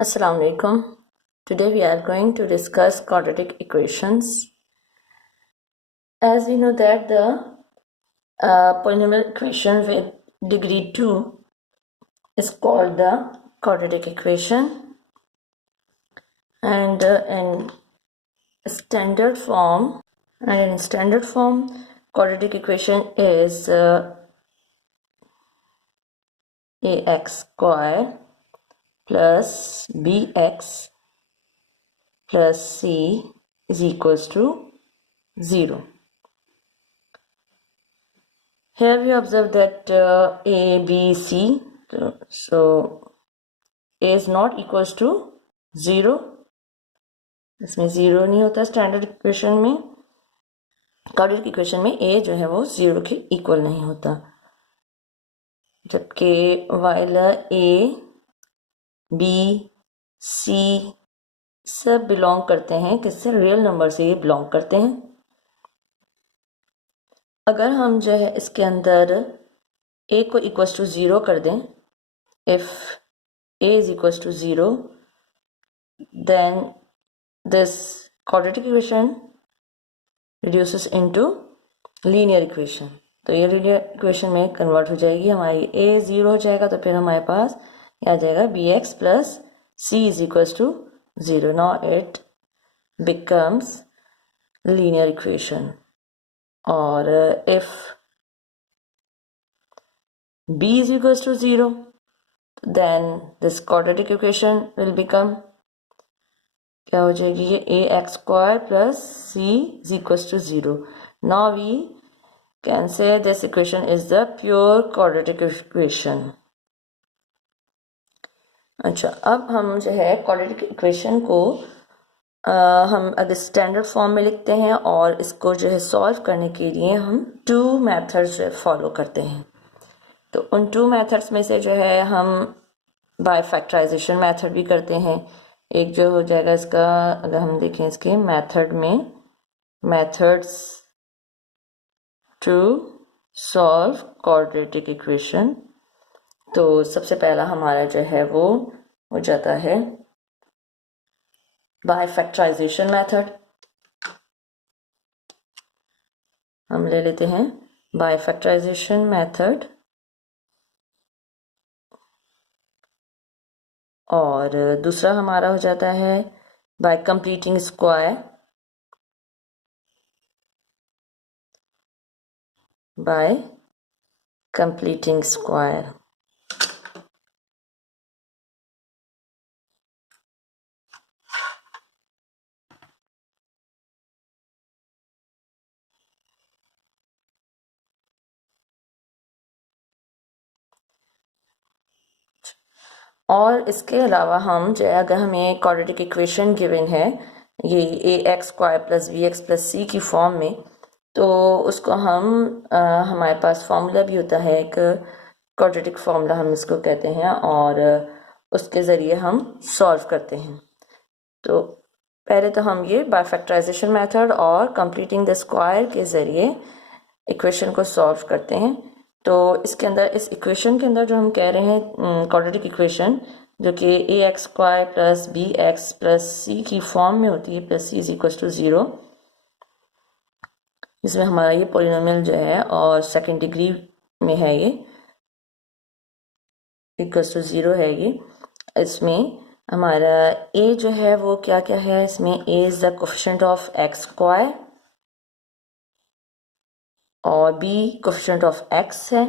Assalamu alaikum. Today we are going to discuss quadratic equations. As we know that the polynomial equation with degree 2 is called the quadratic equation, and in standard form quadratic equation is ax square plus bx plus c is equals to 0. Here we observe that a, b, c, so a is not equals to 0. इसमें 0 नहीं होता standard equation में, quadratic equation में a जो है वो 0 के equal नहीं होता, जबकि वाइल a, b, c सब बिलोंग करते हैं किससे, रियल नंबर से ये बिलोंग करते हैं. अगर हम जो है इसके अंदर a को इक्वल्स टू 0 कर दें, if a is equals to 0, then this quadratic equation reduces into linear equation. तो ये linear equation में कन्वर्ट हो जाएगी, हमारी a 0 हो जाएगा, तो फिर हमारे पास आ जाएगा bx plus c is equals to 0. Now it becomes linear equation. और if b is equals to 0, then this quadratic equation will become क्या हो जाएगी, ये a x square plus c is equals to 0. Now we can say this equation is the pure quadratic equation. अच्छा, अब हम जो है क्वाड्रेटिक इक्वेशन को हम अगर स्टैंडर्ड फॉर्म में लिखते हैं और इसको जो है सॉल्व करने के लिए हम 2 मेथड्स फॉलो करते हैं. तो उन 2 मेथड्स में से जो है हम बाय फैक्टराइजेशन मेथड भी करते हैं. एक जो हो जाएगा इसका, अगर हम देखें इसके मेथड में, methods to solve quadratic equation, तो सबसे पहला हमारा जो है वो हो जाता है बाय फैक्टराइजेशन मेथड. हम ले लेते हैं बाय फैक्टराइजेशन मेथड, और दूसरा हमारा हो जाता है bye completing square, bye completing square. और इसके अलावा हम जो है, अगर हमें क्वाड्रेटिक इक्वेशन गिवन है ये a x square plus b x plus c की फॉर्म में, तो उसको हम हमारे पास फार्मूला भी होता है, एक क्वाड्रेटिक फार्मूला हम इसको कहते हैं, और उसके ज़रिए हम सॉल्व करते हैं. तो पहले तो हम ये बाय फैक्टराइजेशन मेथड और कंप्लीटिंग द स्क्वायर के ज़रिए इक्वेशन को सॉल्व करते हैं. तो इसके अंदर, इस इक्वेशन के अंदर जो हम कह रहे हैं क्वाड्रेटिक इक्वेशन, जो कि a x square plus b x plus c की फॉर्म में होती है, plus c is equal to 0, इसमें हमारा ये पॉलिनोमियल जो है और सेकंड डिग्री में है, ये इक्वल टू 0 है. ये इसमें हमारा ए जो है वो क्या क्या है, इसमें a is the coefficient of x square, और b कोफिशिएंट ऑफ x है,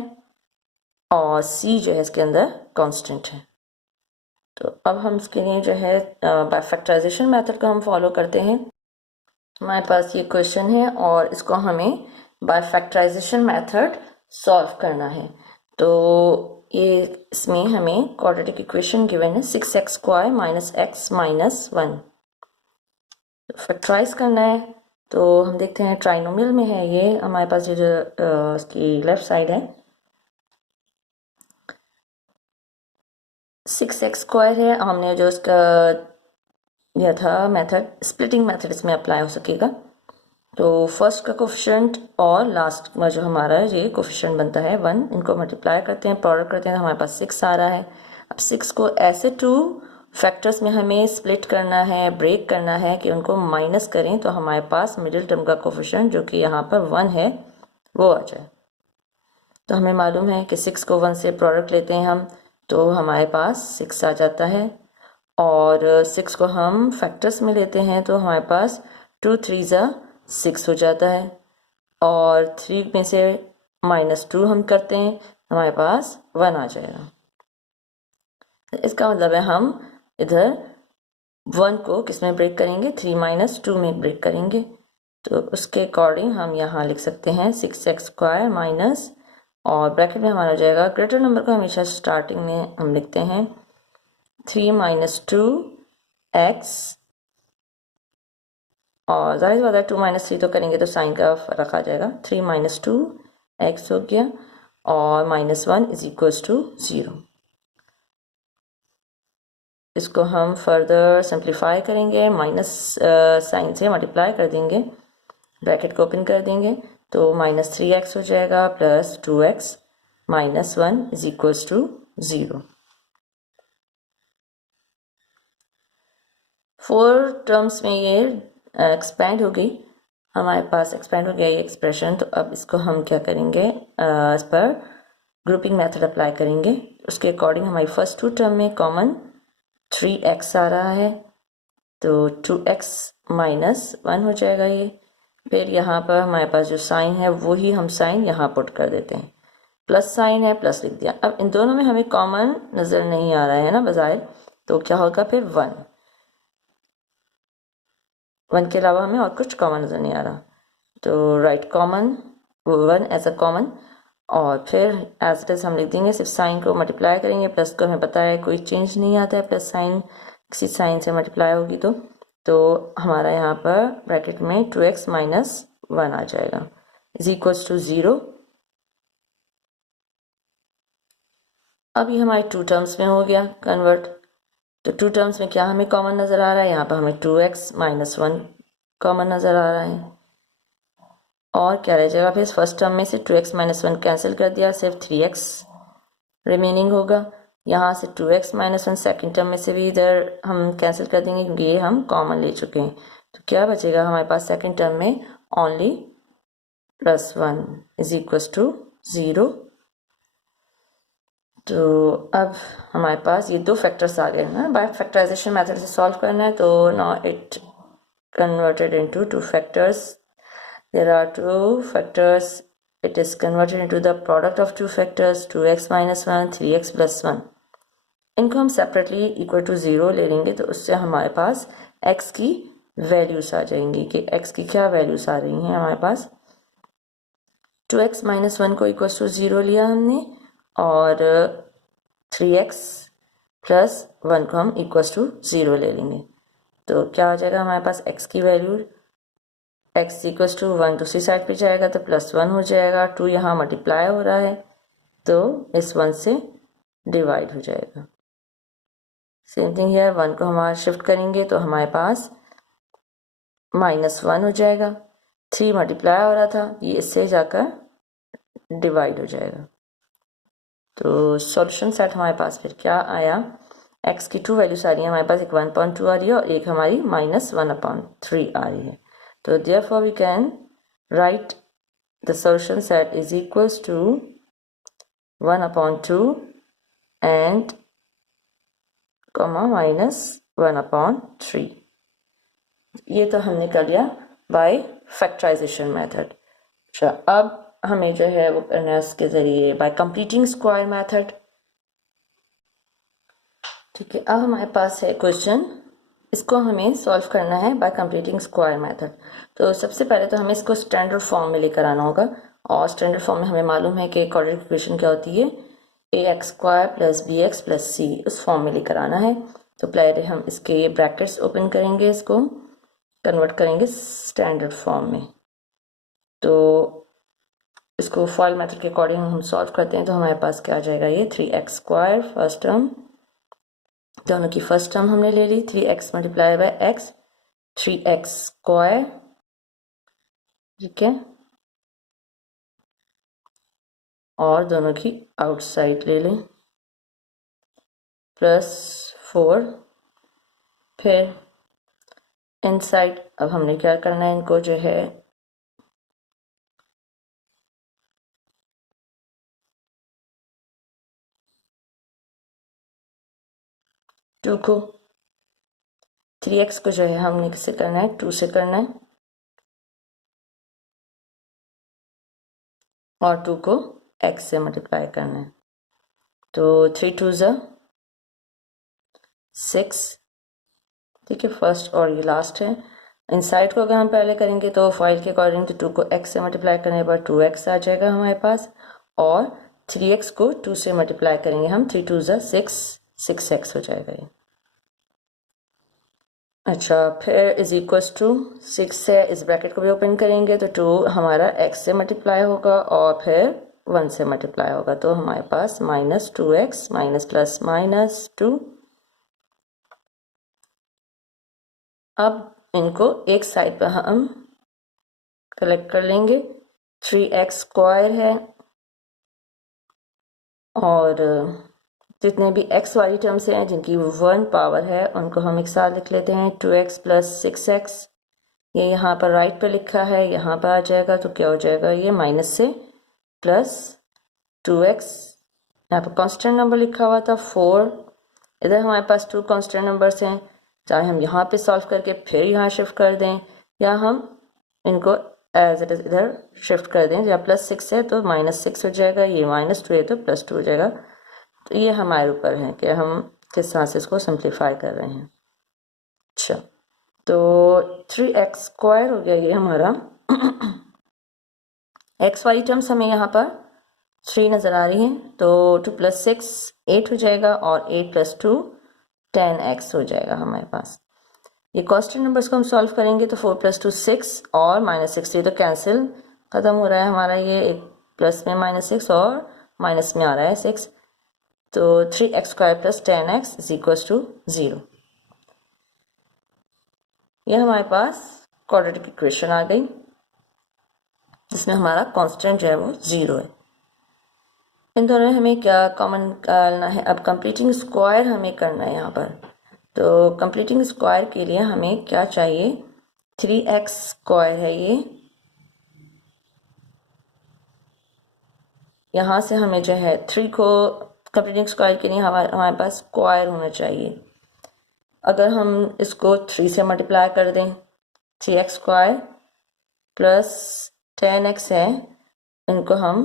और c जो है इसके अंदर कांस्टेंट है. तो अब हम इसके लिए जो है बाय फैक्टराइजेशन मेथड को हम फॉलो करते हैं. हमारे पास ये क्वेश्चन है और इसको हमें बाय फैक्टराइजेशन मेथड सॉल्व करना है. तो ये इसमें हमें क्वाड्रेटिक इक्वेशन गिवन है 6x square minus x minus 1, factorize करना है. तो हम देखते हैं ट्राइनोमियल में है ये हमारे पास, जो इसकी लेफ्ट साइड है 6x स्क्वायर है. हमने जो इसका यह था मेथड, स्प्लिटिंग मेथड इसमें अप्लाई हो सकेगा. तो फर्स्ट का कोफिशिएंट और लास्ट में जो हमारा ये कोफिशिएंट बनता है 1, इनको मल्टीप्लाई करते हैं, प्रोडक्ट करते हैं, तो हमारे पास 6 आ रहा है. अब 6 को ऐसे 2 फैक्टर्स में हमें स्प्लिट करना है, ब्रेक करना है कि उनको माइनस करें तो हमारे पास मिडिल टर्म का कोफिशिएंट जो कि यहाँ पर 1 है वो आ जाए। तो हमें मालूम है कि 6 को 1 से प्रोडक्ट लेते हैं हम तो हमारे पास 6 आ जाता है, और 6 को हम फैक्टर्स में लेते हैं तो हमारे पास 2 3 6 हो जाता है, और 3 में से -2 हम करते हैं हमारे पास 1 आ जाएगा। इसका मतलब है हम इधर 1 को किस में ब्रेक करेंगे, 3 - 2 में ब्रेक करेंगे। तो उसके अकॉर्डिंग हम यहाँ लिख सकते हैं 6x² माइनस, और ब्रैकेट में हमारा जाएगा, ग्रेटर नंबर को हमेशा स्टार्टिंग में हम लिखते हैं 3 - 2x, और जाहिर बात है 2 - 3 तो करेंगे तो साइन का फर्क आ जाएगा। 3 - 2x हो गया, और -1 = 0। इसको हम फर्दर सिंप्लीफाई करेंगे, माइनस साइन से मल्टीप्लाई कर देंगे, ब्रैकेट को ओपन कर देंगे तो -3x हो जाएगा प्लस 2x -1 = 0। 4 टर्म्स में ये एक्सपैंड हो गई, हमारे पास एक्सपैंड हो गया ये एक्सप्रेशन। तो अब इसको हम क्या करेंगे, इस पर ग्रुपिंग मेथड अप्लाई करेंगे। उसके अकॉर्डिंग हमारी फर्स्ट 2 टर्म में कॉमन 3x आ रहा है तो 2x -1 हो जाएगा ये। फिर यहाँ पर हमारे पास जो साइन है वही हम साइन यहाँ पुट कर देते हैं, प्लस साइन है प्लस लिख दिया। अब इन दोनों में हमें कॉमन नज़र नहीं आ रहा है ना बजाय, तो क्या होगा फिर 1 के अलावा हमें और कुछ कॉमन नज़र नहीं आ रहा, तो right common 1 as a common, और फिर एज इट इज़ हम लिख देंगे, सिर्फ साइन को मल्टीप्लाई करेंगे, प्लस को हमें पता है कोई चेंज नहीं आता है, प्लस साइन किसी साइन से मल्टीप्लाई होगी तो हमारा यहाँ पर ब्रैकेट में 2x - 1 आ जाएगा = 0। अब ये हमारे 2 टर्म्स में हो गया कन्वर्ट। तो 2 टर्म्स में क्या हमें कॉमन नज़र आ रहा है, यहाँ पर हमें 2x - 1 कॉमन नज़र आ रहा है, और क्या रह जाएगा फिर फर्स्ट टर्म में से 2x - 1 कैंसिल कर दिया, सिर्फ 3x रिमेनिंग होगा। यहाँ से 2x - 1 सेकेंड टर्म में से भी इधर हम कैंसिल कर देंगे क्योंकि ये हम कॉमन ले चुके हैं। तो क्या बचेगा हमारे पास सेकेंड टर्म में ओनली +1 = 0। तो अब हमारे पास ये 2 फैक्टर्स आ गए ना, बाय फैक्टराइजेशन मेथड से सॉल्व करना है। तो now it converted into 2 factors. There are 2 factors. It is converted into the product of 2 factors, 2x - 1, 3x + 1. इनको हम सेपरेटली इक्वल टू 0 ले लेंगे तो उससे हमारे पास x की वैल्यूज आ जाएंगी कि x की क्या वैल्यूज आ रही हैं हमारे पास। 2x - 1 को इक्वल टू 0 लिया हमने, और 3x + 1 को हम इक्वल टू 0 ले लेंगे। तो क्या आ जाएगा हमारे पास x की वैल्यू, x = 1 दूसरी साइड पे जाएगा तो +1 हो जाएगा, 2 यहाँ मल्टीप्लाई हो रहा है तो इस 1 से डिवाइड हो जाएगा। सेम थिंग है, 1 को हमारा शिफ्ट करेंगे तो हमारे पास -1 हो जाएगा, 3 मल्टीप्लाई हो रहा था ये इससे जाकर डिवाइड हो जाएगा। तो सॉल्यूशन सेट हमारे पास फिर क्या आया, x की 2 वैल्यूज आ रही है हमारे पास, एक 1/2 आ रही है और एक हमारी -1/3 आ रही है। So therefore we can write the solution set is equals to 1/2 and -1/3। ये तो हमने कर लिया बाय फैक्टराइजेशन मेथड। अच्छा, अब हमें जो है वो करना है उसके जरिए बाय कंप्लीटिंग स्क्वायर मेथड। ठीक है, अब हमारे पास है क्वेश्चन, इसको हमें सॉल्व करना है बाय कंप्लीटिंग स्क्वायर मेथड। तो सबसे पहले तो हमें इसको स्टैंडर्ड फॉर्म में लेकर आना होगा, और स्टैंडर्ड फॉर्म में हमें मालूम है कि क्वाड्रेटिक इक्वेशन क्या होती है, ax² + bx + c, उस फॉर्म में लेकर आना है। तो पहले हम इसके ब्रैकेट्स ओपन करेंगे, इसको कन्वर्ट करेंगे स्टैंडर्ड फॉर्म में। तो इसको फॉइल मेथड के अकॉर्डिंग हम सॉल्व करते हैं तो हमारे पास क्या आ जाएगा, ये 3x² फर्स्ट टर्म, दोनों की फर्स्ट टर्म हमने ले ली, 3x × x 3x², ठीक है, और दोनों की आउटसाइड ले लें +4 फिर इनसाइड अब हमने क्या करना है, इनको जो है टू को 3x को जो है हमने किससे करना है, 2 से करना है, और 2 को x से मल्टीप्लाई करना है। तो 3 2 ज़ा 6, ठीक है, फर्स्ट और ये लास्ट है। इनसाइड को अगर हम पहले करेंगे तो फाइल के अकॉर्डिंग तो 2 को x से मल्टीप्लाई करने के बाद 2x आ जाएगा हमारे पास, और 3x को 2 से मल्टीप्लाई करेंगे हम, 3 2 ज़ा 6, 6x हो जाएगा ये। अच्छा, फिर इज इक्वल्स टू 6 है, इस ब्रैकेट को भी ओपन करेंगे तो 2 हमारा x से मल्टीप्लाई होगा और फिर 1 से मल्टीप्लाई होगा, तो हमारे पास -2x माइनस प्लस -2। अब इनको एक साइड पर हम कलेक्ट कर लेंगे। 3x स्क्वायर है और जितने भी x वाली टर्म्स हैं जिनकी 1 पावर है उनको हम एक साथ लिख लेते हैं। 2x प्लस 6x, ये यहाँ पर राइट पे लिखा है, यहाँ पर आ जाएगा तो क्या हो जाएगा, ये माइनस से प्लस 2x, यहाँ पर कांस्टेंट नंबर लिखा हुआ था 4, इधर हमारे पास 2 कांस्टेंट नंबर्स हैं, चाहे हम यहाँ पे सॉल्व करके फिर यहाँ शिफ्ट कर दें या हम इनको एज इट इज इधर शिफ्ट कर दें। या +6 है तो -6 हो जाएगा, ये -2 है तो +2 हो जाएगा। तो ये हमारे ऊपर है कि हम किस तरह से इसको सिंप्लीफाई कर रहे हैं। अच्छा, तो 3x स्क्वायर हो गया ये हमारा। x वाली टर्म्स हमें यहाँ पर 3 नज़र आ रही हैं, तो 2 + 6 8 हो जाएगा और 8 + 2 10x हो जाएगा हमारे पास। ये कांस्टेंट नंबर्स को हम सॉल्व करेंगे तो 4 + 2 6 और -6, ये तो कैंसिल ख़त्म हो रहा है हमारा, ये एक प्लस में -6 और माइनस में आ रहा है 6, तो 3x square plus 10x is equals to 0। ये हमारे पास क्वाड्रेटिक इक्वेशन आ गई जिसमें हमारा कांस्टेंट जो है वो 0 है। इन दोनों में हमें क्या कॉमन निकालना है, अब कंप्लीटिंग स्क्वायर हमें करना है यहाँ पर। तो कंप्लीटिंग स्क्वायर के लिए हमें क्या चाहिए, 3x स्क्वायर है ये, यहाँ से हमें जो है 3 को कंप्लीटिंग स्क्वायर के लिए हमारे पास स्क्वायर होना चाहिए। अगर हम इसको 3 से मल्टीप्लाई कर दें, 3x स्क्वायर प्लस 10x है, इनको हम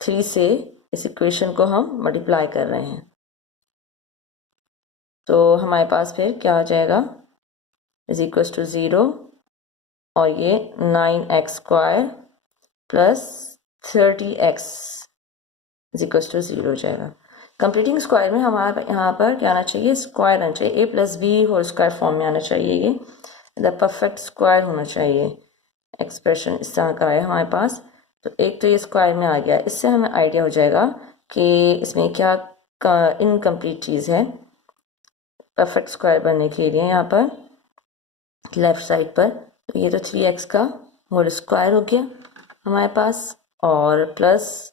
3 से इस इक्वेशन को हम मल्टीप्लाई कर रहे हैं, तो हमारे पास फिर क्या आ जाएगा, इज इक्वल्स टू 0, और ये 9x square plus 30x is equals to 0 हो जाएगा। कंप्लीटिंग स्क्वायर में हमारे यहाँ पर क्या आना चाहिए, स्क्वायर आना चाहिए, a + b whole square form में आना चाहिए, ये द परफेक्ट स्क्वायर होना चाहिए। एक्सप्रेशन इस तरह का है हमारे पास, तो एक तो ये स्क्वायर में आ गया, इससे हमें आइडिया हो जाएगा कि इसमें क्या इनकम्प्लीट चीज़ है। परफेक्ट स्क्वायर बनने के लिए यहाँ पर लेफ्ट साइड पर, तो ये तो 3x का होल स्क्वायर हो गया हमारे पास, और प्लस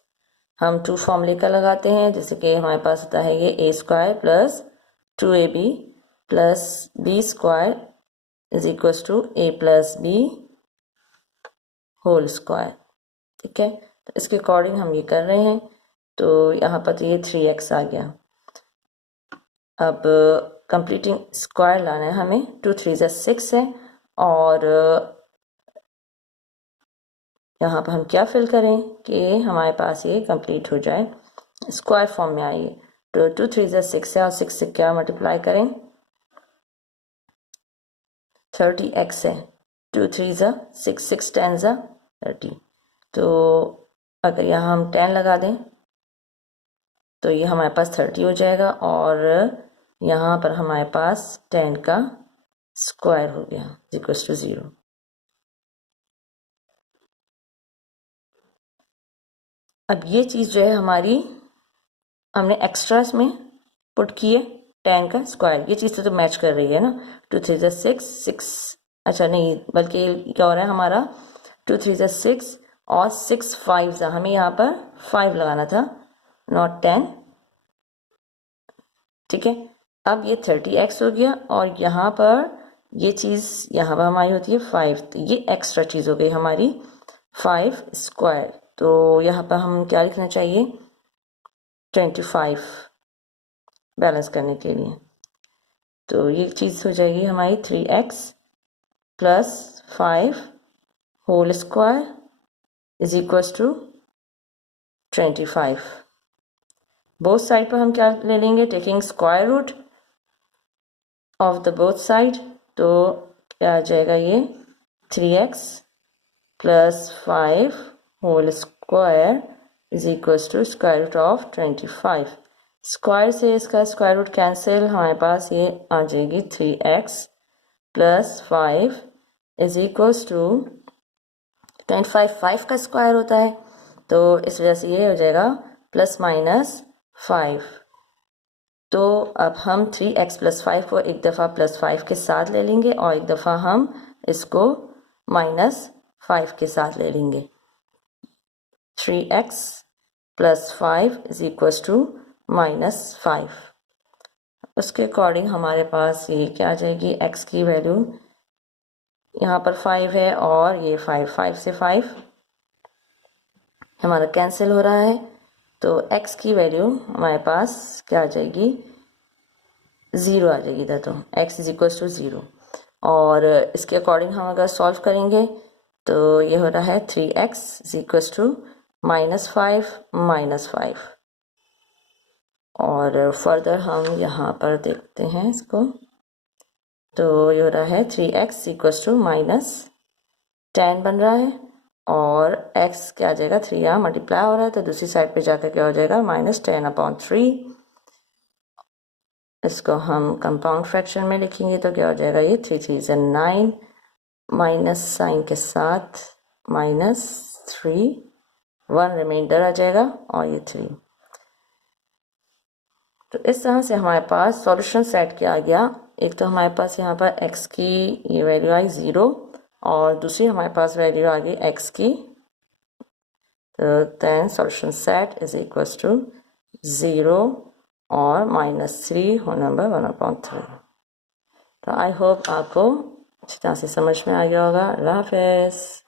हम 2 फॉर्मूले का लगाते हैं, जैसे कि हमारे पास होता है ये a square plus 2ab plus b square is equals to a + b whole square, ठीक है। तो इसके अकॉर्डिंग हम ये कर रहे हैं, तो यहाँ पर तो ये 3x आ गया। अब कंप्लीटिंग स्क्वायर लाना है हमें, 2 3 ज़ा 6 है, और यहाँ पर हम क्या फिल करें कि हमारे पास ये कंप्लीट हो जाए, स्क्वायर फॉर्म में आइए। तो 2 3 ज़ा 6 है और 6 से क्या मल्टीप्लाई करें, 30x है, 2 3 ज़ा 6 6 10 ज़ा 30, तो अगर यहाँ हम 10 लगा दें तो ये हमारे पास 30 हो जाएगा, और यहाँ पर हमारे पास 10 का स्क्वायर हो गया इक्वल्स टू 0। अब ये चीज़ जो है हमारी हमने एक्स्ट्रा इसमें पुट की है, 10 का स्क्वायर, ये चीज़ तो मैच कर रही है ना। 2 3 ज़ा 6 6, अच्छा नहीं, बल्कि क्या हो रहा है हमारा 2 3 ज़ा 6 और 6 5 ज़ा, हमें यहाँ पर 5 लगाना था, नॉट 10, ठीक है। अब ये 30x हो गया और यहाँ पर ये चीज़ यहाँ पर हमारी होती है 5, तो ये एक्स्ट्रा चीज़ हो गई हमारी 5 स्क्वायर। तो यहाँ पर हम क्या लिखना चाहिए 25 बैलेंस करने के लिए। तो ये चीज़ हो जाएगी हमारी 3x plus 5 whole square is equals to 25। Both side पर हम क्या ले लेंगे taking square root of the both side. तो क्या आ जाएगा ये 3x plus 5 whole square is equals to square root of 25। Square से इसका स्क्वायर रूट कैंसिल, हमारे पास ये आ जाएगी 3x plus 5 is equals to 25। 5 का स्क्वायर होता है तो इस वजह से ये हो जाएगा प्लस माइनस 5। तो अब हम 3x प्लस 5 को एक दफ़ा प्लस 5 के साथ ले लेंगे और एक दफ़ा हम इसको माइनस 5 के साथ ले लेंगे। 3x plus 5 is equals to minus 5। उसके अकॉर्डिंग हमारे पास ये क्या आ जाएगी x की वैल्यू, यहाँ पर 5 है और ये 5 से 5 हमारा कैंसिल हो रहा है। तो x की वैल्यू हमारे पास क्या आ जाएगी 0 आ जाएगी इधर। तो x इज इक्वल्स टू 0 और इसके अकॉर्डिंग हम अगर सॉल्व करेंगे तो ये हो रहा है 3x इज इक्वल्स टू -5 और फर्दर हम यहाँ पर देखते हैं इसको। तो ये हो रहा है 3x इक्वल्स टू -10 बन रहा है और x क्या आ जाएगा 3 यहाँ मल्टीप्लाई हो रहा है तो दूसरी साइड पे जाकर क्या हो जाएगा -10/3। इसको हम कंपाउंड फ्रैक्शन में लिखेंगे तो क्या हो जाएगा ये 3 3 से 9 माइनस साइन के साथ -3 1 रिमाइंडर आ जाएगा और ये 3। तो इस तरह से हमारे पास सॉल्यूशन सेट किया गया। एक तो हमारे पास यहाँ पर x की ये वैल्यू आई 0 और दूसरी हमारे पास वैल्यू आ गई x की। तो then solution set is equals to 0 और -3 होल नंबर 1/3। तो आई होप आपको अच्छी तरह से समझ में आ गया होगा। अल्लाह हाफिज़।